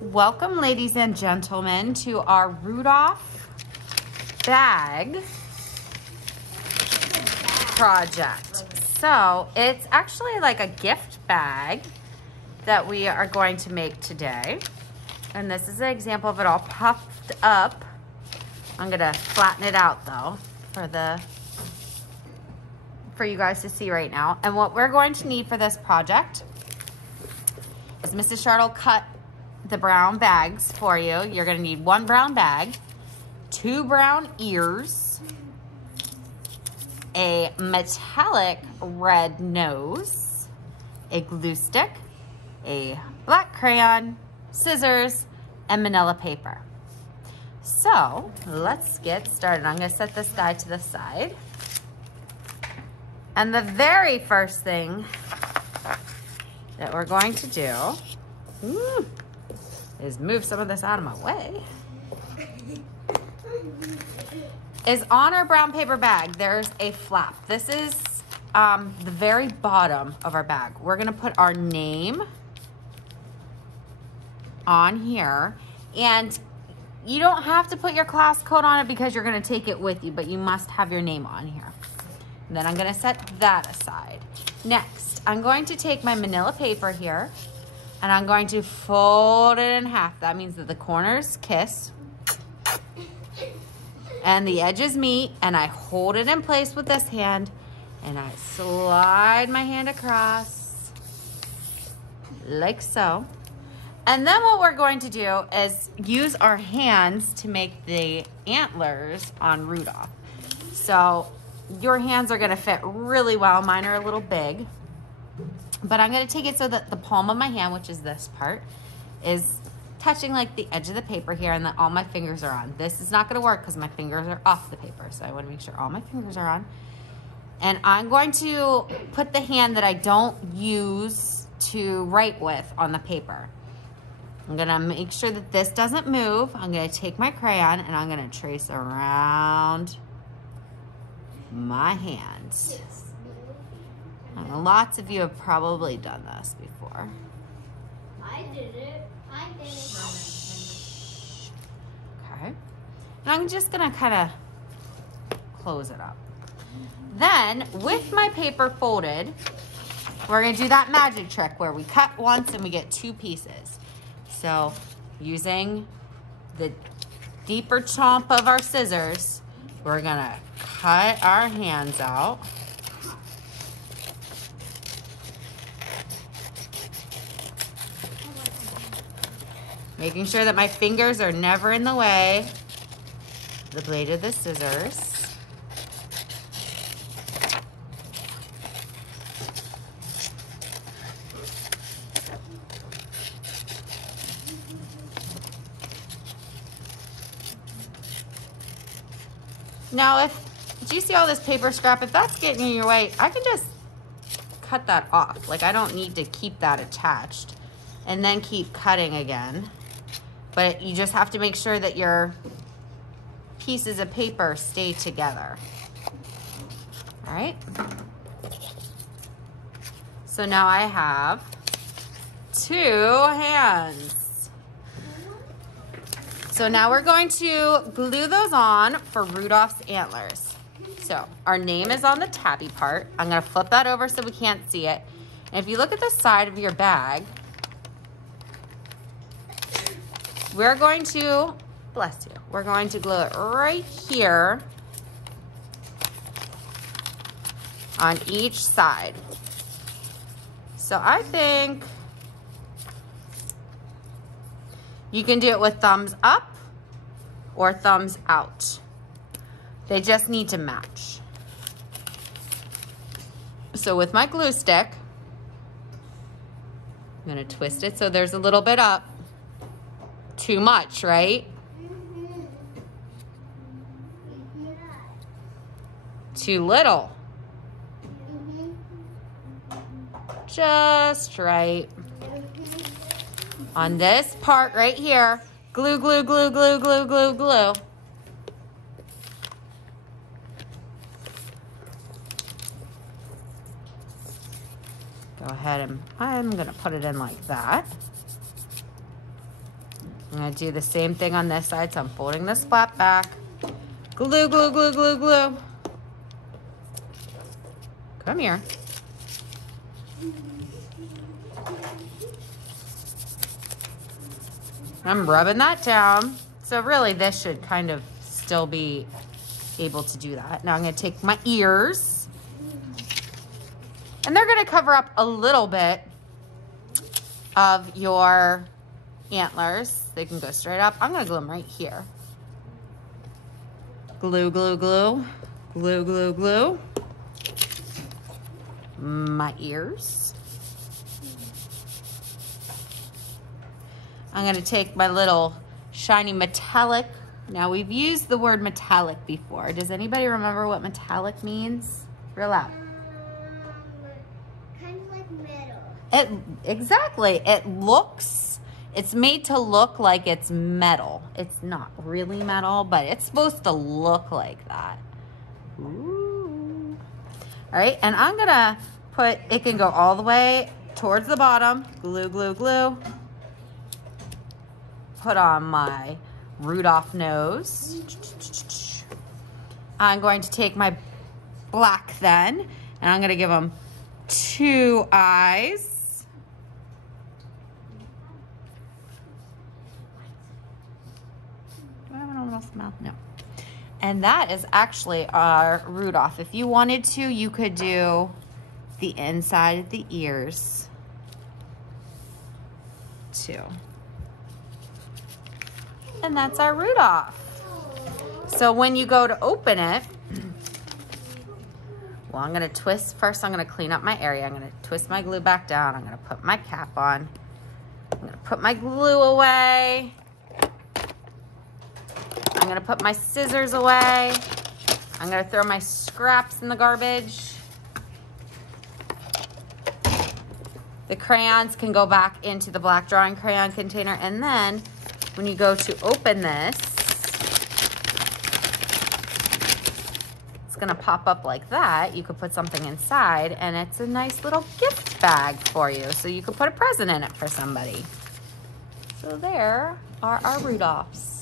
Welcome, ladies and gentlemen, to our Rudolph Bag project. So it's actually like a gift bag that we are going to make today. And this is an example of it all puffed up. I'm gonna flatten it out though for you guys to see right now. And what we're going to need for this project is Mrs. Charlotte cut the brown bags for you. You're gonna need 1 brown bag, 2 brown ears, a metallic red nose, a glue stick, a black crayon, scissors, and manila paper. So let's get started. I'm gonna set this guy to the side. And the very first thing that we're going to do is move some of this out of my way. Is on our brown paper bag, there's a flap. This is the very bottom of our bag. We're gonna put our name on here, and you don't have to put your class code on it because you're gonna take it with you, but you must have your name on here. And then I'm gonna set that aside. Next, I'm going to take my manila paper here and I'm going to fold it in half. That means that the corners kiss and the edges meet, and I hold it in place with this hand and I slide my hand across like so. And then what we're going to do is use our hands to make the antlers on Rudolph. So your hands are gonna fit really well. Mine are a little big, but I'm gonna take it so that the palm of my hand, which is this part, is touching like the edge of the paper here, and that all my fingers are on. This is not gonna work because my fingers are off the paper. So I wanna make sure all my fingers are on. And I'm going to put the hand that I don't use to write with on the paper. I'm gonna make sure that this doesn't move. I'm gonna take my crayon and I'm gonna trace around my hands. And lots of you have probably done this before. I did it. Okay. And I'm just gonna kind of close it up. Then, with my paper folded, we're gonna do that magic trick where we cut once and we get 2 pieces. So, using the deeper chomp of our scissors, we're gonna cut our hands out. Making sure that my fingers are never in the way of the blade of the scissors. Now, do you see all this paper scrap? If that's getting in your way, I can just cut that off. Like, I don't need to keep that attached and then keep cutting again. But you just have to make sure that your pieces of paper stay together. All right? So now I have 2 hands. So now we're going to glue those on for Rudolph's antlers. So our name is on the tabby part. I'm gonna flip that over so we can't see it. And if you look at the side of your bag, we're going to, bless you, we're going to glue it right here on each side. So I think you can do it with thumbs up or thumbs out. They just need to match. So with my glue stick, I'm gonna twist it so there's a little bit up. Too much, right? Too little. Just right. On this part right here, glue, glue, glue, glue, glue, glue, glue. Go ahead and I'm gonna put it in like that. I'm gonna do the same thing on this side. So I'm folding this flap back. Glue, glue, glue, glue, glue. Come here. I'm rubbing that down. So really this should kind of still be able to do that. Now I'm gonna take my ears and they're gonna cover up a little bit of your antlers. They can go straight up. I'm gonna glue them right here. Glue, glue, glue, glue, glue, glue. My ears. I'm gonna take my little shiny metallic. Now we've used the word metallic before. Does anybody remember what metallic means? Real loud. Kind of like metal. Exactly. It's made to look like it's metal. It's not really metal, but it's supposed to look like that. Ooh. All right, and I'm gonna put, it can go all the way towards the bottom. Glue, glue, glue. Put on my Rudolph nose. I'm going to take my black then, and I'm gonna give them 2 eyes. Do I have an little mouth? No. And that is actually our Rudolph. If you wanted to, you could do the inside of the ears too. And that's our Rudolph. So when you go to open it, well, I'm gonna twist, first I'm gonna clean up my area. I'm gonna twist my glue back down. I'm gonna put my cap on. I'm gonna put my glue away. I'm gonna put my scissors away. I'm gonna throw my scraps in the garbage. The crayons can go back into the black drawing crayon container, and then when you go to open this, it's gonna pop up like that. You could put something inside, and it's a nice little gift bag for you. So you could put a present in it for somebody. So there are our Rudolphs.